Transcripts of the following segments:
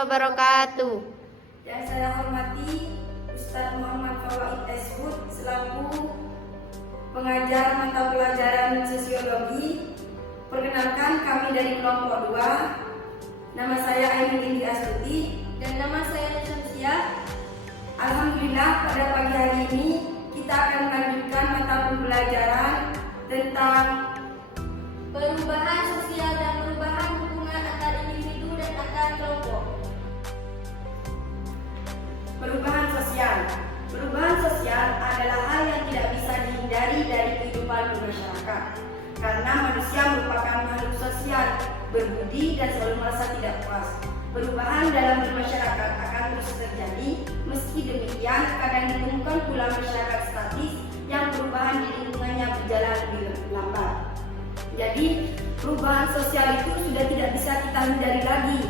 wabarakatuh. Yang saya hormati Ustadz Muhammad Fawaid Eshud selaku pengajar mata pelajaran sosiologi. Perkenalkan, kami dari kelompok 2. Nama saya Ainul Indi Astuti dan nama saya Syamsiah. Alhamdulillah, pada pagi hari ini kita akan melanjutkan mata pembelajaran tentang perubahan sosial dan perubahan hubungan antar individu dan antar kelompok. Perubahan sosial. Perubahan sosial adalah hal yang tidak bisa dihindari dari kehidupan bermasyarakat, karena manusia merupakan makhluk sosial, berbudi dan selalu merasa tidak puas. Perubahan dalam bermasyarakat akan terus terjadi. Meski demikian, kadang ditemukan pula masyarakat statis yang perubahan di lingkungannya berjalan lebih lambat. Jadi, perubahan sosial itu sudah tidak bisa kita hindari lagi,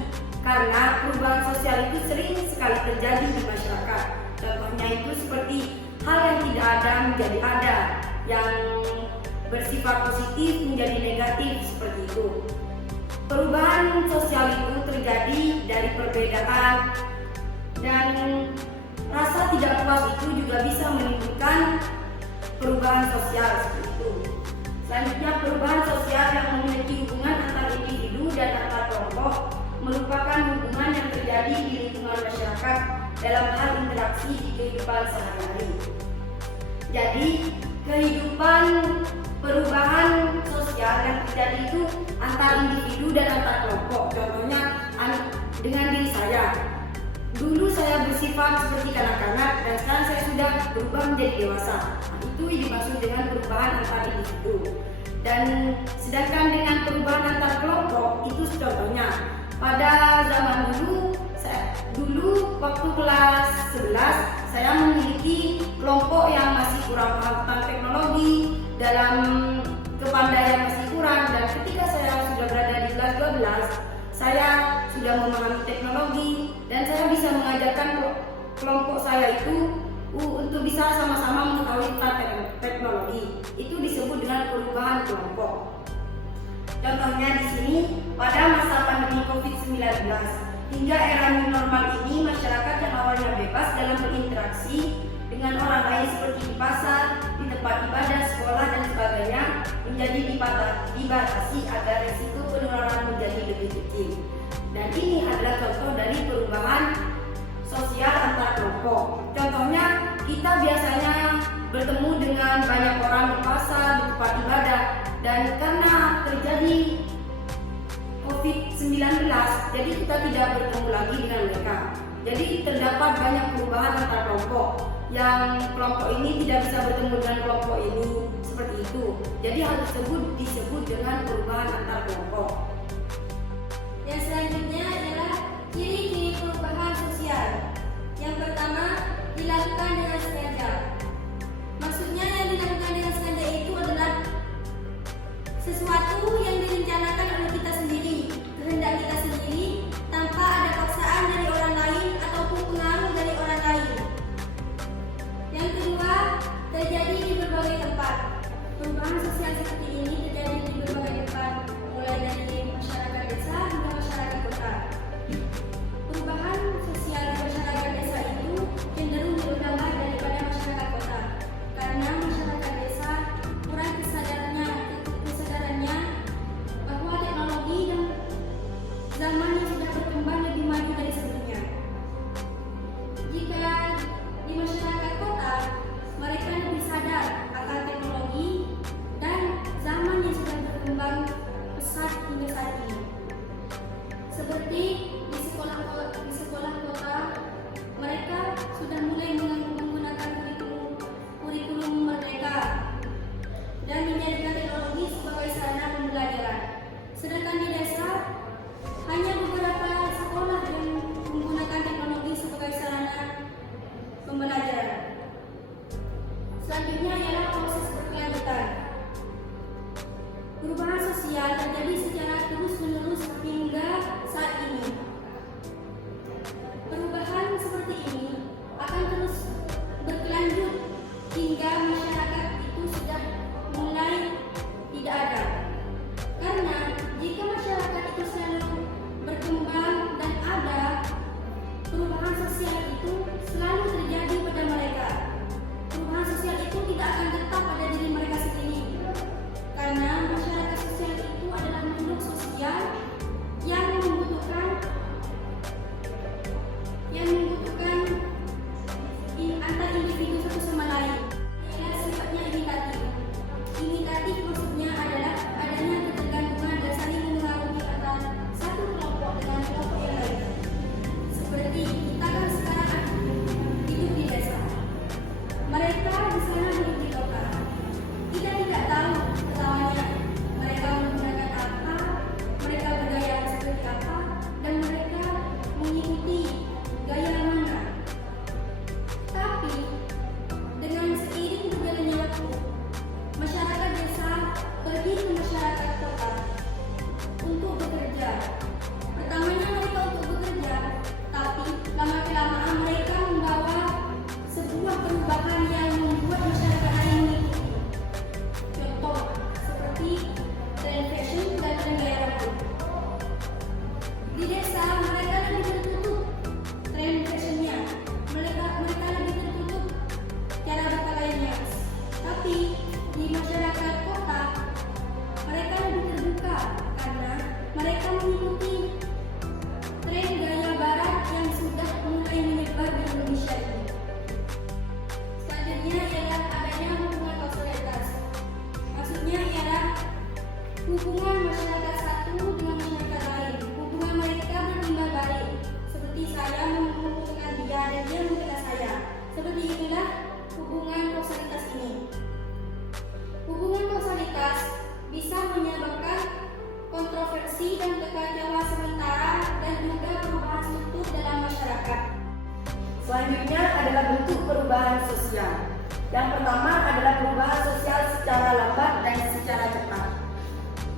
karena perubahan sosial itu sering sekali terjadi di masyarakat. Contohnya itu seperti hal yang tidak ada menjadi ada, yang bersifat positif menjadi negatif, seperti itu. Perubahan sosial itu terjadi dari perbedaan, dan rasa tidak puas itu juga bisa menimbulkan perubahan sosial, seperti itu. Selanjutnya, perubahan sosial yang memiliki hubungan antar individu dan antar kelompok merupakan hubungan yang terjadi di lingkungan masyarakat dalam hal interaksi di kehidupan sehari-hari. Jadi, kehidupan perubahan sosial yang terjadi itu antar individu dan antar kelompok. Contohnya dengan diri saya. Dulu saya bersifat seperti kanak-kanak dan sekarang saya sudah berubah menjadi dewasa. Itu dimaksud dengan perubahan antar individu. Dan sedangkan dengan perubahan antar kelompok itu contohnya pada zaman dulu waktu kelas 11 saya memiliki kelompok yang masih kurang paham tentang teknologi, dalam kepandaian masih kurang, dan ketika saya sudah berada di kelas 12 saya sudah memahami teknologi dan saya bisa mengajarkan kelompok saya itu untuk bisa sama-sama mengetahui tentang teknologi. Itu disebut dengan perubahan kelompok. Contohnya di sini, pada masa pandemi COVID-19 hingga era new normal ini, masyarakat yang awalnya bebas dalam berinteraksi dengan orang lain seperti di pasar, di tempat ibadah, sekolah dan sebagainya menjadi dibatasi agar risiko penularan menjadi lebih kecil. Dan ini adalah contoh dari perubahan sosial antar kelompok. Contohnya, kita biasanya bertemu dengan banyak orang di pasar, di tempat ibadah, dan karena terjadi COVID-19, jadi kita tidak bertemu lagi dengan mereka. Jadi terdapat banyak perubahan antar kelompok, yang kelompok ini tidak bisa bertemu dengan kelompok ini, seperti itu. Jadi hal tersebut disebut dengan perubahan antar kelompok. Yang selanjutnya adalah ciri-ciri perubahan sosial. Yang pertama, dilakukan dengan sengaja. Maksudnya yang dilakukan dengan sengaja itu adalah sesuatu yang direncanakan oleh kita sendiri, kehendak kita sendiri, tanpa ada paksaan dari orang lain ataupun pengaruh dari orang lain. Yang kedua, terjadi di berbagai tempat. Perubahan sosial seperti ini terjadi di berbagai tempat, mulai dari masyarakat desa hingga masyarakat kota. antar individu satu sama lain. Ialah sifatnya imitatif. Imitatif maksudnya adalah adanya ketergantungan dan saling mengaruhi antara satu kelompok dengan kelompok yang lain. Seperti kita kan sekarang hidup di desa. Mereka di sana hidup di kota. Kita tidak tahu pertamanya mereka menggunakan apa, mereka bergaya seperti apa, dan mereka mengikuti gaya mana. Tapi dengan seiring berjalannya waktu, masyarakat desa pergi ke masyarakat kota untuk bekerja. Pertamanya mereka untuk bekerja, tapi lama-kelamaan mereka membawa sebuah perubahan yang membuat masyarakat lain mengikuti. Contoh seperti tren fashion dan tren gaya rambut. Di desa mereka lebih tertutup tren fashionnya, mereka lebih tertutup cara berpakaiannya. Tapi di masyarakat kota mereka lebih terbuka karena mereka mengikuti tren gaya barat yang sudah mulai menyebar di Indonesia ini. Selanjutnya ialah adanya hubungan kausalitas. Maksudnya ialah hubungan masyarakat satu dengan masyarakat lain. Hubungan mereka bertimbal balik. Seperti saya menghubungkan dia dan dia mengenal saya. Seperti itulah hubungan kausalitas ini. Hubungan kausalitas bisa menyebabkan kontroversi dan kekacauan sementara dan juga perubahan struktur dalam masyarakat. Selanjutnya adalah bentuk perubahan sosial. Yang pertama adalah perubahan sosial secara lambat dan secara cepat.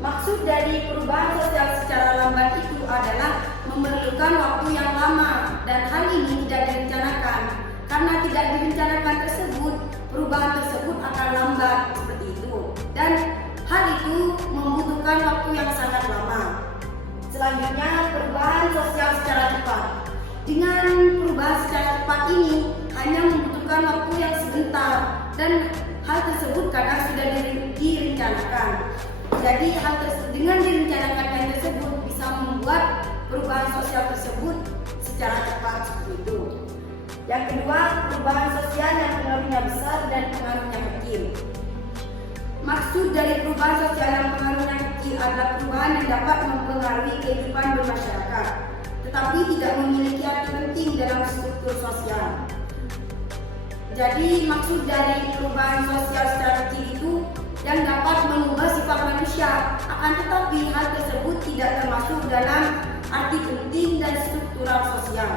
Maksud dari perubahan sosial secara lambat itu adalah memerlukan waktu yang lama dan hal ini tidak direncanakan. Karena tidak direncanakan tersebut, perubahan tersebut akan lambat seperti itu. Dan hal itu membutuhkan waktu yang sangat lama. Selanjutnya, perubahan sosial secara cepat. Dengan perubahan secara cepat ini hanya membutuhkan waktu yang sebentar dan hal tersebut kadang sudah direncanakan. Jadi dengan direncanakannya tersebut bisa membuat perubahan sosial tersebut secara cepat seperti itu. Yang kedua, perubahan sosial yang pengaruhnya besar dan pengaruhnya kecil. Maksud dari perubahan sosial yang pengaruhnya kecil adalah perubahan yang dapat mempengaruhi kehidupan bermasyarakat, tetapi tidak memiliki arti penting dalam struktur sosial. Jadi maksud dari perubahan sosial secara kecil itu yang dapat mengubah sifat manusia, akan tetapi hal tersebut tidak termasuk dalam arti penting dan struktural sosial.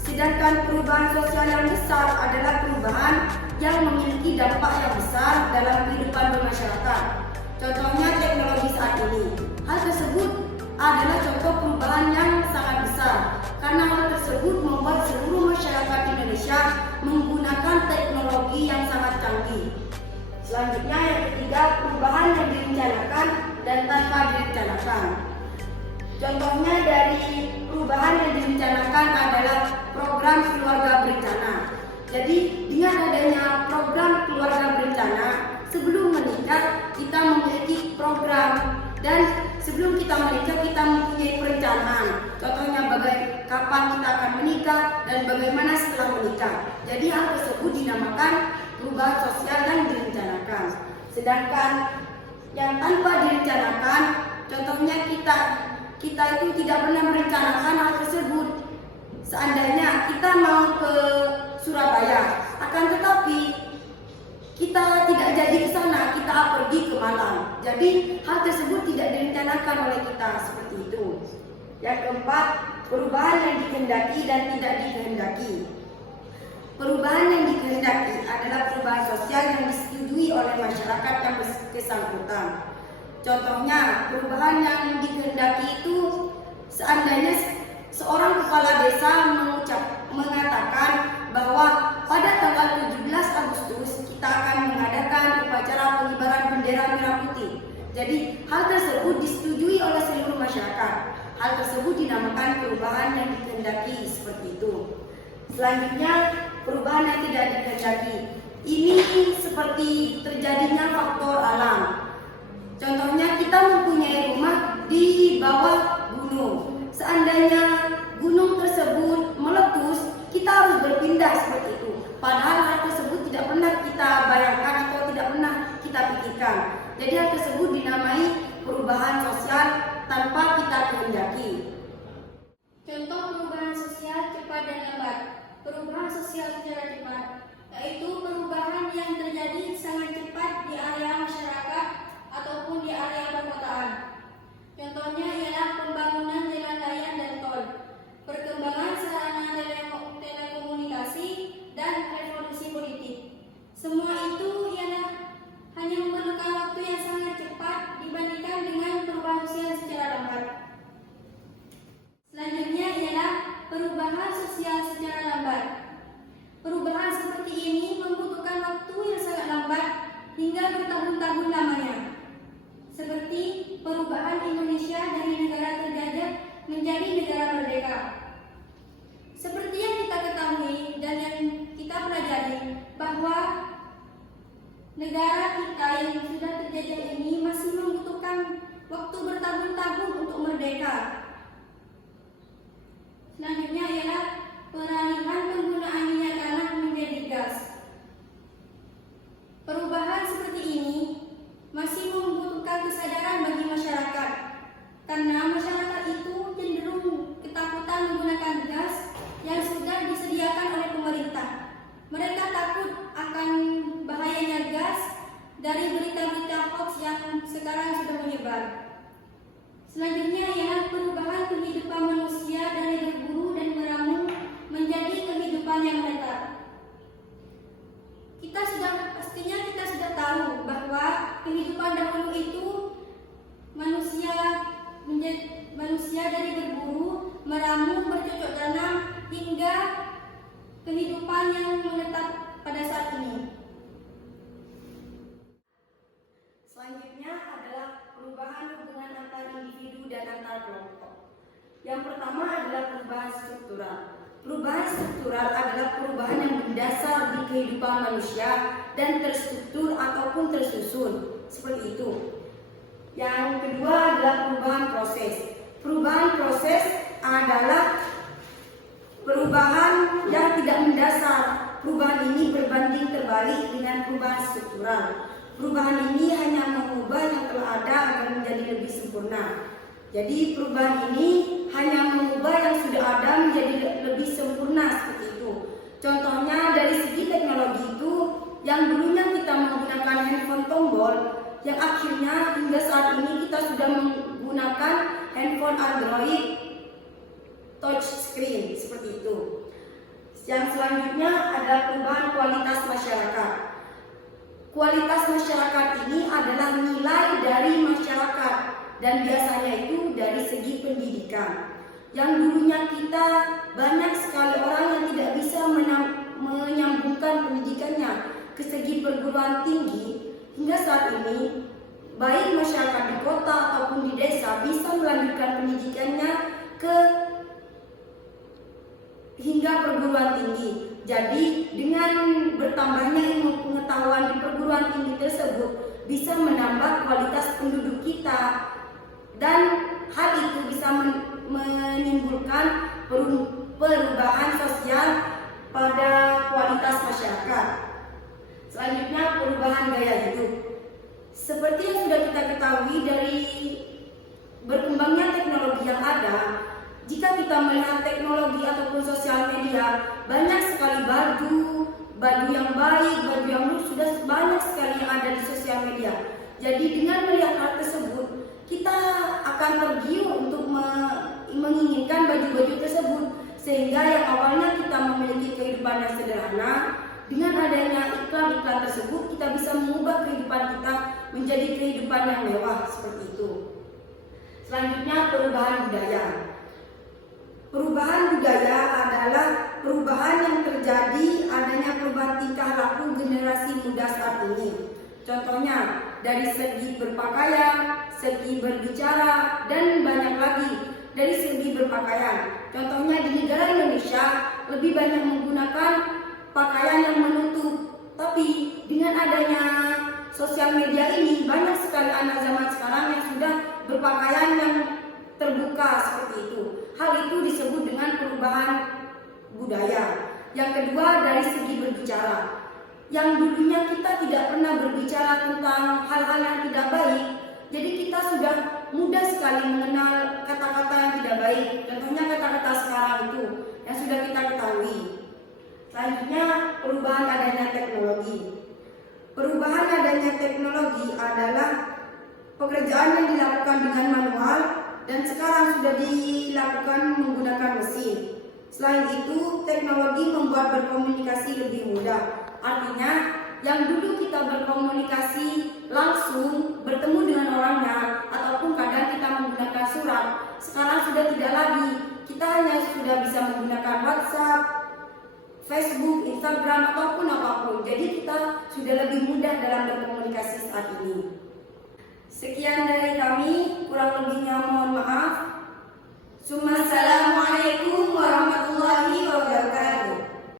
Sedangkan perubahan sosial yang besar adalah perubahan yang memiliki dampak yang besar dalam kehidupan bermasyarakat. Contohnya teknologi saat ini. Hal tersebut adalah contoh perubahan yang sangat besar karena hal tersebut membuat seluruh masyarakat Indonesia menggunakan teknologi yang sangat canggih. Selanjutnya yang ketiga, perubahan yang direncanakan dan tanpa direncanakan. Contohnya dari perubahan yang direncanakan adalah program keluarga berencana. Jadi dengan adanya program keluarga berencana, sebelum menikah kita memiliki program dan sebelum kita menikah kita mempunyai perencanaan. Contohnya kapan kita akan menikah dan bagaimana setelah menikah. Jadi hal tersebut dinamakan perubahan sosial yang direncanakan. Sedangkan yang tanpa direncanakan, contohnya kita itu tidak pernah merencanakan hal tersebut. Seandainya kita mau ke Surabaya, akan tetapi kita tidak jadi ke sana, kita pergi ke Malang. Jadi hal tersebut tidak direncanakan oleh kita seperti itu. Yang keempat, perubahan yang dikehendaki dan tidak dikehendaki. Perubahan yang dikehendaki adalah perubahan sosial yang disetujui oleh masyarakat yang bersangkutan. Contohnya, perubahan yang dikehendaki itu seandainya seorang kepala desa mengatakan bahwa pada tanggal 17 Agustus kita akan mengadakan upacara pengibaran bendera merah putih. Jadi hal tersebut disetujui oleh seluruh masyarakat. Hal tersebut dinamakan perubahan yang dikehendaki seperti itu. Selanjutnya, perubahan yang tidak dikehendaki. Ini seperti terjadinya faktor alam. Contohnya kita mempunyai rumah di bawah gunung. Seandainya gunung tersebut meletus, kita harus berpindah seperti itu. Padahal hal tersebut sosial secara lambat. Perubahan seperti ini membutuhkan waktu yang sangat lambat hingga bertahun-tahun lamanya. Seperti perubahan Indonesia dari negara terjajah menjadi negara merdeka. Seperti yang kita ketahui dan yang kita pelajari bahwa negara kita yang sudah terjajah ini masih membutuhkan waktu bertahun-tahun untuk merdeka. Selanjutnya ialah peralihan penggunaan minyak tanah menjadi gas. Perubahan seperti ini masih membutuhkan kesadaran bagi masyarakat, karena masyarakat itu cenderung ketakutan menggunakan gas yang sudah disediakan oleh pemerintah. Mereka takut akan bahayanya gas dari berita-berita hoax yang sekarang sudah menyebar. Selanjutnya ialah perubahan kehidupan manusia dari berburu dan meramu menjadi kehidupan yang netral. Pastinya kita sudah tahu bahwa kehidupan dahulu itu manusia dari berburu, meramu, bercocok tanam hingga kehidupan yang menetap pada saat ini. Selanjutnya adalah perubahan hubungan antar individu dan antar kelompok. Yang pertama adalah perubahan struktural. Perubahan struktural adalah perubahan yang mendasar di kehidupan manusia dan terstruktur ataupun tersusun, seperti itu. Yang kedua adalah perubahan proses. Perubahan proses adalah perubahan yang tidak mendasar. Perubahan ini berbanding terbalik dengan perubahan struktural. Perubahan ini hanya mengubah yang telah ada agar menjadi lebih sempurna. Jadi perubahan ini hanya mengubah yang sudah ada menjadi lebih sempurna, seperti itu. Contohnya dari segi teknologi itu, yang dulunya kita menggunakan handphone tombol, yang akhirnya hingga saat ini kita sudah menggunakan handphone Android touch screen, seperti itu. Yang selanjutnya adalah perubahan kualitas masyarakat. Kualitas masyarakat ini adalah nilai dari masyarakat dan biasanya itu dari segi pendidikan. Yang dulunya kita banyak sekali orang yang tidak bisa menyambungkan pendidikannya ke segi perguruan tinggi, hingga saat ini baik masyarakat di kota ataupun di desa bisa melanjutkan pendidikannya ke hingga perguruan tinggi. Jadi dengan bertambahnya ilmu pengetahuan di perguruan tinggi tersebut bisa menambah kualitas penduduk kita, dan hal itu bisa menimbulkan perubahan sosial pada kualitas masyarakat. Selanjutnya perubahan gaya hidup. Seperti yang sudah kita ketahui dari berkembangnya teknologi yang ada, jika kita melihat teknologi ataupun sosial media, banyak sekali baju yang baik, baju yang buruk, sudah banyak sekali yang ada di sosial media. Jadi dengan melihat hal tersebut, kita akan tergiur untuk menginginkan baju-baju tersebut, sehingga yang awalnya kita memiliki kehidupan yang sederhana, dengan adanya iklan-iklan tersebut kita bisa mengubah kehidupan kita menjadi kehidupan yang mewah, seperti itu. Selanjutnya perubahan budaya. Perubahan budaya adalah perubahan yang terjadi adanya perubahan tingkah laku generasi muda saat ini. Contohnya dari segi berpakaian, segi berbicara, dan banyak lagi dari segi berpakaian. Contohnya di negara Indonesia lebih banyak menggunakan pakaian yang menutup. Tapi dengan adanya sosial media ini, banyak sekali anak zaman sekarang yang sudah berpakaian yang terbuka, seperti itu. Hal itu disebut dengan perubahan budaya. Yang kedua dari segi berbicara. Yang dulunya kita tidak pernah berbicara tentang hal-hal yang tidak baik, jadi kita sudah mudah sekali mengenal kata-kata yang tidak baik. Contohnya kata-kata sekarang itu yang sudah kita ketahui. Selanjutnya perubahan adanya teknologi. Perubahan adanya teknologi adalah pekerjaan yang dilakukan dengan manual dan sekarang sudah dilakukan menggunakan mesin. Selain itu, teknologi membuat berkomunikasi lebih mudah. Artinya, yang dulu kita berkomunikasi langsung, bertemu dengan orangnya, ataupun kadang kita menggunakan surat, sekarang sudah tidak lagi. Kita hanya sudah bisa menggunakan WhatsApp, Instagram ataupun apapun. Jadi kita sudah lebih mudah dalam berkomunikasi saat ini. Sekian dari kami, kurang lebihnya mohon maaf. Assalamualaikum warahmatullahi wabarakatuh.